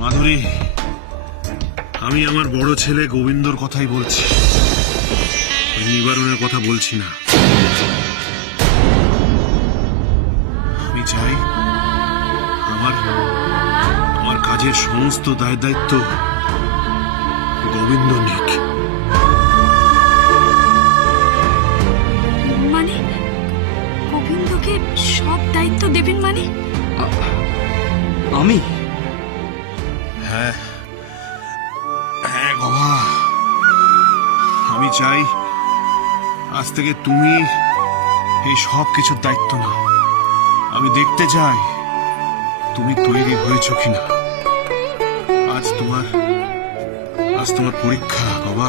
মাধুরী, আমি আমার বড় ছেলে গোবিন্দর কথাই বলছি, নিবারণের কথা বলছি না। আমি চাই আমার আমার কাজের সমস্ত দায় দায়িত্ব গোবিন্দ নিক। মানে গোবিন্দকে সব দায়িত্ব দেবেন? মানে আমি? হ্যাঁ হ্যাঁ বাবা, আমি চাই আজ থেকে তুমি এই সব কিছুর দায়িত্ব নাও। আমি দেখতে চাই তুমি তৈরি হয়েছো কিনা। আজ তোমার পরীক্ষা বাবা।